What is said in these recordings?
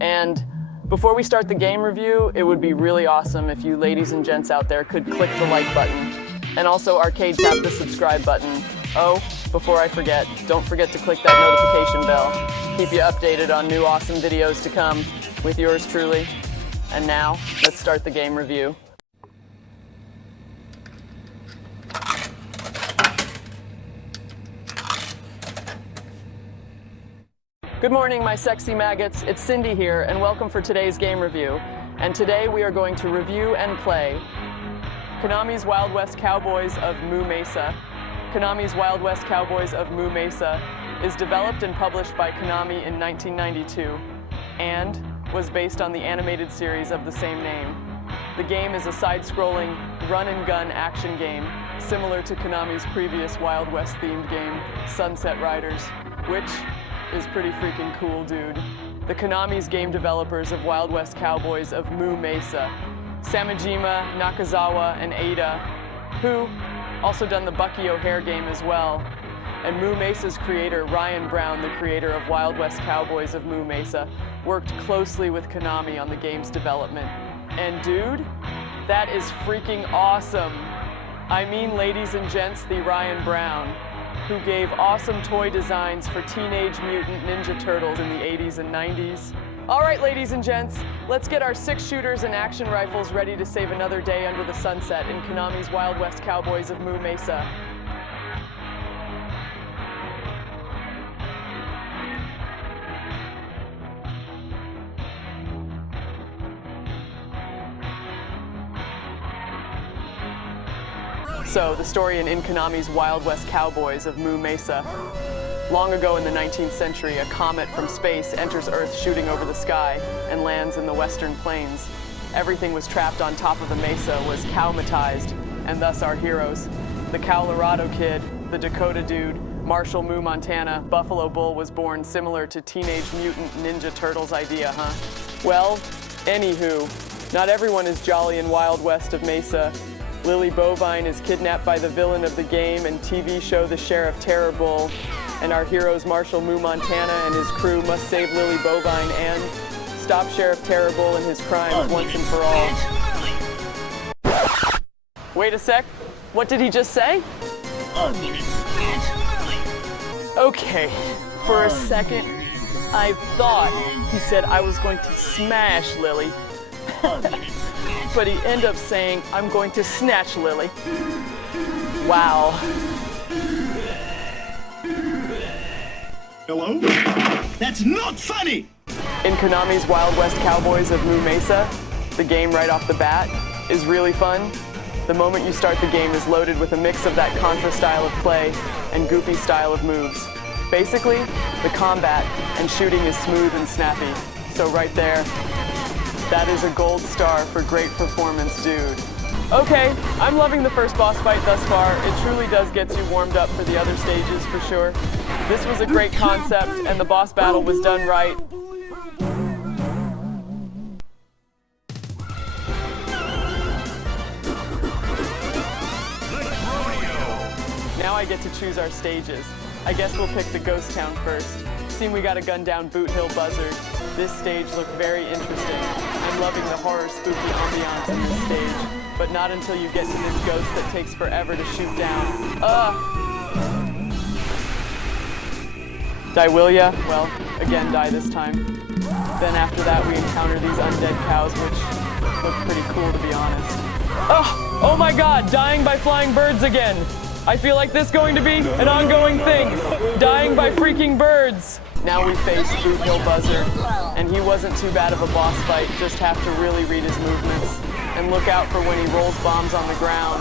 And before we start the game review, it would be really awesome if you ladies and gents out there could click the like button and also arcade tap the subscribe button. Oh, before I forget, don't forget to click that notification bell. Keep you updated on new awesome videos to come with yours truly. And now, let's start the game review. Good morning, my sexy maggots. It's Cindy here, and welcome for today's game review. And today we are going to review and play Konami's Wild West Cowboys of Moo Mesa. Konami's Wild West Cowboys of Moo Mesa is developed and published by Konami in 1992 and was based on the animated series of the same name. The game is a side-scrolling, run-and-gun action game similar to Konami's previous Wild West themed game, Sunset Riders, which is pretty freaking cool, dude. The Konami's game developers of Wild West Cowboys of Moo Mesa, Samejima, Nakazawa, and Ada, who also done the Bucky O'Hare game as well. And Moo Mesa's creator, Ryan Brown, the creator of Wild West Cowboys of Moo Mesa, worked closely with Konami on the game's development. And dude, that is freaking awesome. I mean, ladies and gents, the Ryan Brown, who gave awesome toy designs for Teenage Mutant Ninja Turtles in the 80s and 90s. All right, ladies and gents, let's get our 6-shooters and action rifles ready to save another day under the sunset in Konami's Wild West Cowboys of Moo Mesa. So, the story in Konami's Wild West Cowboys of Moo Mesa. Long ago in the 19th century, a comet from space enters Earth shooting over the sky and lands in the western plains. Everything was trapped on top of the mesa, was cowmatized, and thus our heroes. The Colorado Kid, the Dakota Dude, Marshall Moo Montana, Buffalo Bull was born similar to Teenage Mutant Ninja Turtles idea, huh? Well, anywho, not everyone is jolly and Wild West of Mesa. Lily Bovine is kidnapped by the villain of the game and TV show The Sheriff Terror Bull, and our heroes Marshall Moo Montana and his crew must save Lily Bovine and stop Sheriff Terror Bull and his crimes once and for all. Wait a sec, what did he just say? Okay, for a second, I thought he said I was going to smash Lily. But he ended up saying, I'm going to snatch Lily. Wow. Hello? That's not funny! In Konami's Wild West Cowboys of Moo Mesa, the game right off the bat is really fun. The moment you start the game is loaded with a mix of that Contra style of play and goofy style of moves. Basically, the combat and shooting is smooth and snappy. So right there, that is a gold star for great performance, dude. Okay, I'm loving the first boss fight thus far. It truly does get you warmed up for the other stages, for sure. This was a great concept, and the boss battle was done right. Now I get to choose our stages. I guess we'll pick the Ghost Town first. Seeing we gotta gun down Boot Hill Buzzard. This stage looked very interesting. I'm loving the horror spooky ambiance in this stage, but not until you get to this ghost that takes forever to shoot down. Die will ya? Well, again die this time. Then after that we encounter these undead cows, which look pretty cool to be honest. Oh my god, dying by flying birds again! I feel like this is going to be an ongoing thing. Dying by freaking birds. Now we face Boot Hill Buzzard, and he wasn't too bad of a boss fight, just have to really read his movements and look out for when he rolls bombs on the ground.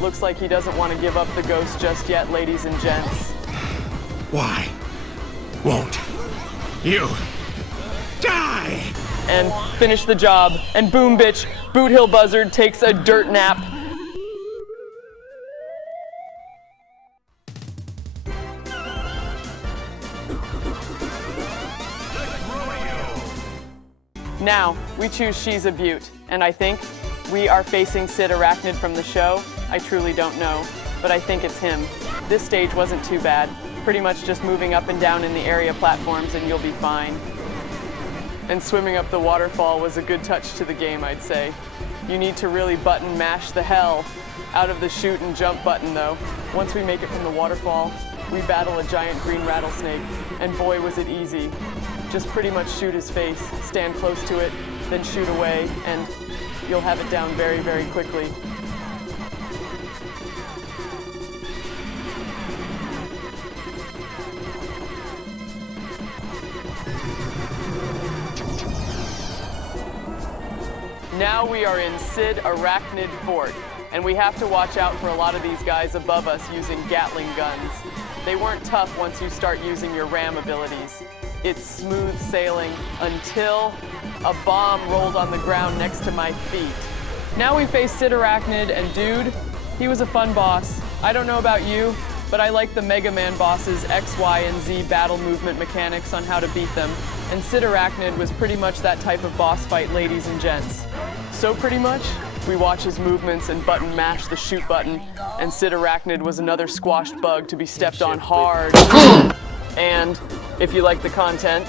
Looks like he doesn't want to give up the ghost just yet, ladies and gents. Why won't you die? And finish the job, and boom bitch, Boot Hill Buzzard takes a dirt nap. Now, we choose She's a Beaut, and I think we are facing Sid Arachnid from the show. I truly don't know, but I think it's him. This stage wasn't too bad. Pretty much just moving up and down in the area platforms and you'll be fine. And swimming up the waterfall was a good touch to the game, I'd say. You need to really button mash the hell out of the shoot and jump button though. Once we make it from the waterfall, we battle a giant green rattlesnake, and boy was it easy. Just pretty much shoot his face, stand close to it, then shoot away, and you'll have it down very, very quickly. Now we are in Sid Arachnid Fort, and we have to watch out for a lot of these guys above us using Gatling guns. They weren't tough once you start using your ram abilities. It's smooth sailing until a bomb rolled on the ground next to my feet. Now we face Sid Arachnid, and dude, he was a fun boss. I don't know about you, but I like the Mega Man boss's X, Y, and Z battle movement mechanics on how to beat them, and Sid Arachnid was pretty much that type of boss fight, ladies and gents. So pretty much, we watch his movements and button mash the shoot button, and Sid Arachnid was another squashed bug to be stepped on hard. And if you like the content,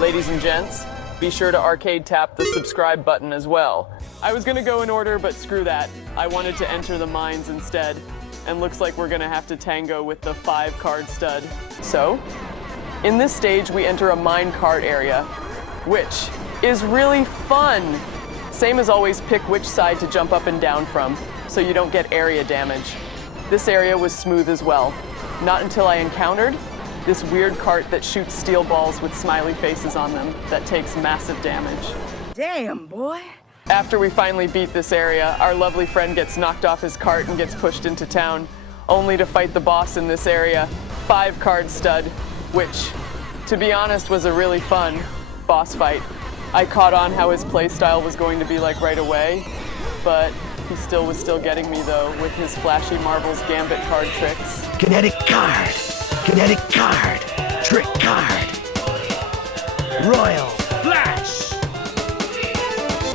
ladies and gents, be sure to arcade tap the subscribe button as well. I was gonna go in order, but screw that. I wanted to enter the mines instead, and looks like we're gonna have to tango with the 5-card stud. So, in this stage, we enter a mine cart area, which is really fun. Same as always, pick which side to jump up and down from, so you don't get area damage. This area was smooth as well. Not until I encountered this weird cart that shoots steel balls with smiley faces on them that takes massive damage. Damn, boy. After we finally beat this area, our lovely friend gets knocked off his cart and gets pushed into town, only to fight the boss in this area, 5-card stud, which, to be honest, was a really fun boss fight. I caught on how his playstyle was going to be like right away, but he was still getting me though with his flashy marbles gambit card tricks. Kinetic card. Kinetic card. Trick card. Royal Flash.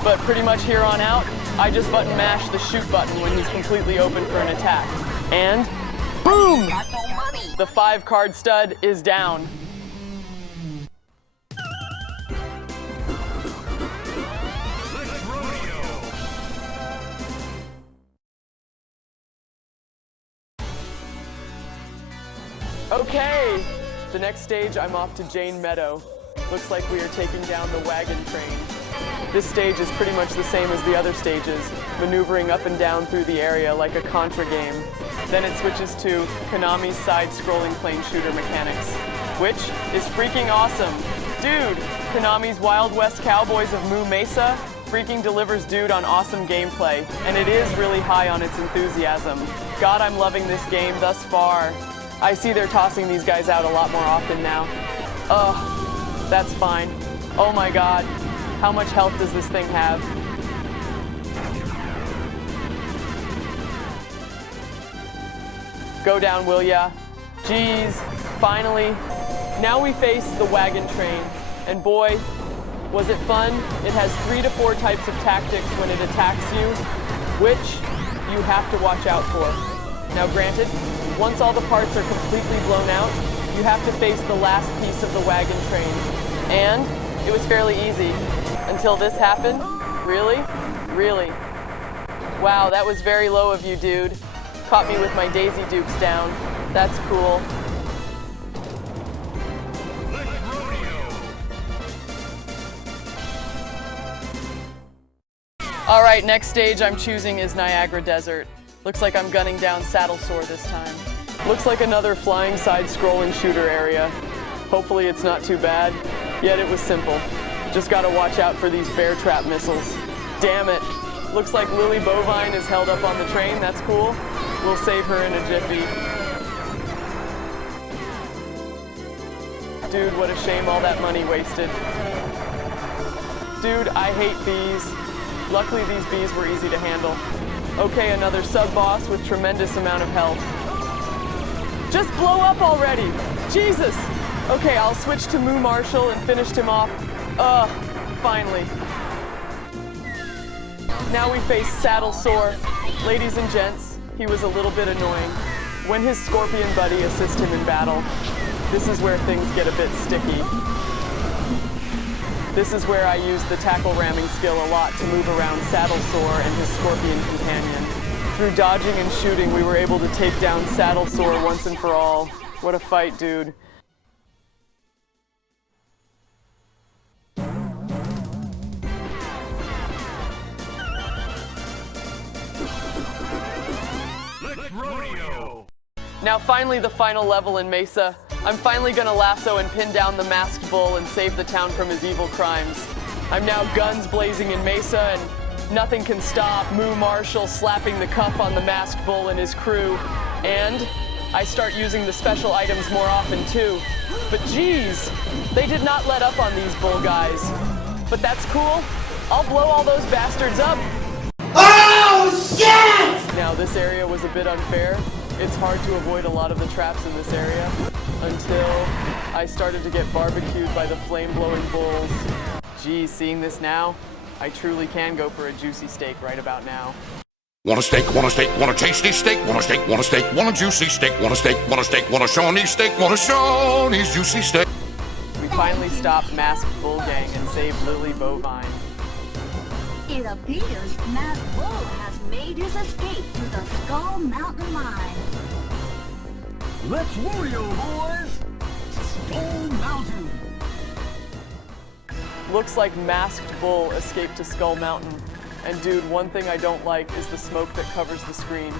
But pretty much here on out, I just button mash the shoot button when he's completely open for an attack. And boom! The 5-card stud is down. Okay, the next stage I'm off to Jane Meadow. Looks like we are taking down the wagon train. This stage is pretty much the same as the other stages, maneuvering up and down through the area like a Contra game. Then it switches to Konami's side-scrolling plane shooter mechanics, which is freaking awesome. Dude, Konami's Wild West Cowboys of Moo Mesa freaking delivers dude on awesome gameplay, and it is really high on its enthusiasm. God, I'm loving this game thus far. I see they're tossing these guys out a lot more often now. Ugh, that's fine. Oh my god, how much health does this thing have? Go down, will ya? Jeez, finally. Now we face the wagon train, and boy, was it fun. It has 3 to 4 types of tactics when it attacks you, which you have to watch out for. Now granted, once all the parts are completely blown out, you have to face the last piece of the wagon train. And it was fairly easy. Until this happened. Really? Really? Wow, that was very low of you, dude. Caught me with my Daisy Dukes down. That's cool. All right, next stage I'm choosing is Niagara Desert. Looks like I'm gunning down Saddle Sore this time. Looks like another flying side-scrolling shooter area. Hopefully it's not too bad, yet it was simple. Just gotta watch out for these bear trap missiles. Damn it. Looks like Lily Bovine is held up on the train, that's cool. We'll save her in a jiffy. Dude, what a shame all that money wasted. Dude, I hate bees. Luckily these bees were easy to handle. Okay, another sub-boss with tremendous amount of health. Just blow up already! Jesus! Okay, I'll switch to Moo Marshall and finished him off. Finally. Now we face Saddle Sore. Ladies and gents, he was a little bit annoying. When his scorpion buddy assists him in battle, this is where things get a bit sticky. This is where I use the tackle ramming skill a lot to move around Saddlesore and his scorpion companion. Through dodging and shooting, we were able to take down Saddlesore once and for all. What a fight, dude. Rodeo. Now finally the final level in Mesa. I'm finally gonna lasso and pin down the masked bull and save the town from his evil crimes. I'm now guns blazing in Mesa and nothing can stop Moo Marshall slapping the cuff on the masked bull and his crew. And I start using the special items more often too. But geez, they did not let up on these bull guys. But that's cool. I'll blow all those bastards up. Oh, shit! Now this area was a bit unfair. It's hard to avoid a lot of the traps in this area until I started to get barbecued by the flame-blowing bulls. Geez, seeing this now, I truly can go for a juicy steak right about now. Want a steak, want a steak, want a tasty steak, want a steak, want a steak, want a juicy steak, want a steak, want a steak, want a Shawnee's steak, want a Shawnee's juicy steak. We finally stopped Masked Bull Gang and saved Lily Bovine. It appears Matt Bull has made his escape to the Skull Mountain Mine. Let's rodeo, boys! Skull Mountain! Looks like Masked Bull escaped to Skull Mountain. And dude, one thing I don't like is the smoke that covers the screen.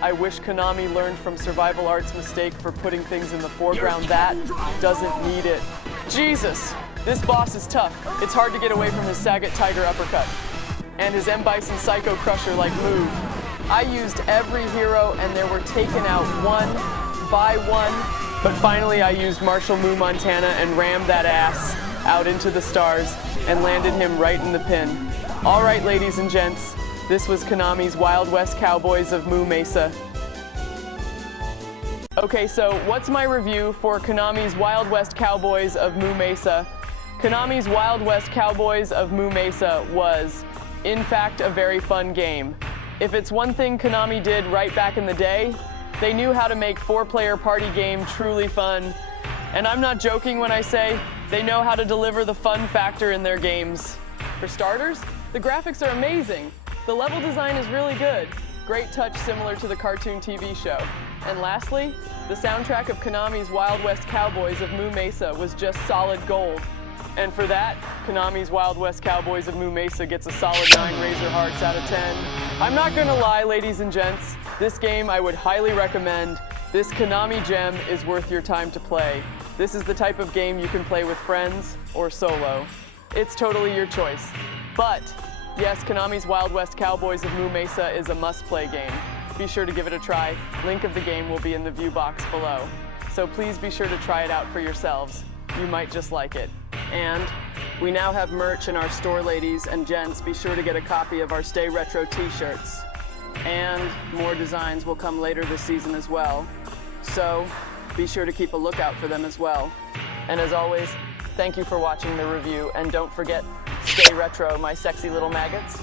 I wish Konami learned from Survival Arts' mistake for putting things in the foreground that doesn't need it. Jesus! This boss is tough. It's hard to get away from his Sagat Tiger uppercut. And his M. Bison Psycho Crusher-like move. I used every hero and they were taken out one by one. But finally I used Marshall Moo Montana and rammed that ass out into the stars and landed him right in the pin. Alright ladies and gents, this was Konami's Wild West Cowboys of Moo Mesa. Okay, so what's my review for Konami's Wild West Cowboys of Moo Mesa? Konami's Wild West Cowboys of Moo Mesa was, in fact, a very fun game. If it's one thing Konami did right back in the day, they knew how to make 4-player party game truly fun. And I'm not joking when I say they know how to deliver the fun factor in their games. For starters, the graphics are amazing. The level design is really good. Great touch similar to the cartoon TV show. And lastly, the soundtrack of Konami's Wild West Cowboys of Moo Mesa was just solid gold. And for that, Konami's Wild West Cowboys of Moo Mesa gets a solid 9 Razor Hearts out of 10. I'm not gonna lie, ladies and gents, this game I would highly recommend. This Konami gem is worth your time to play. This is the type of game you can play with friends or solo. It's totally your choice. But, yes, Konami's Wild West Cowboys of Moo Mesa is a must-play game. Be sure to give it a try. Link of the game will be in the view box below. So please be sure to try it out for yourselves. You might just like it. And we now have merch in our store, ladies and gents. Be sure to get a copy of our Stay Retro t-shirts. And more designs will come later this season as well. So be sure to keep a lookout for them as well. And as always, thank you for watching the review. And don't forget, stay retro, my sexy little maggots.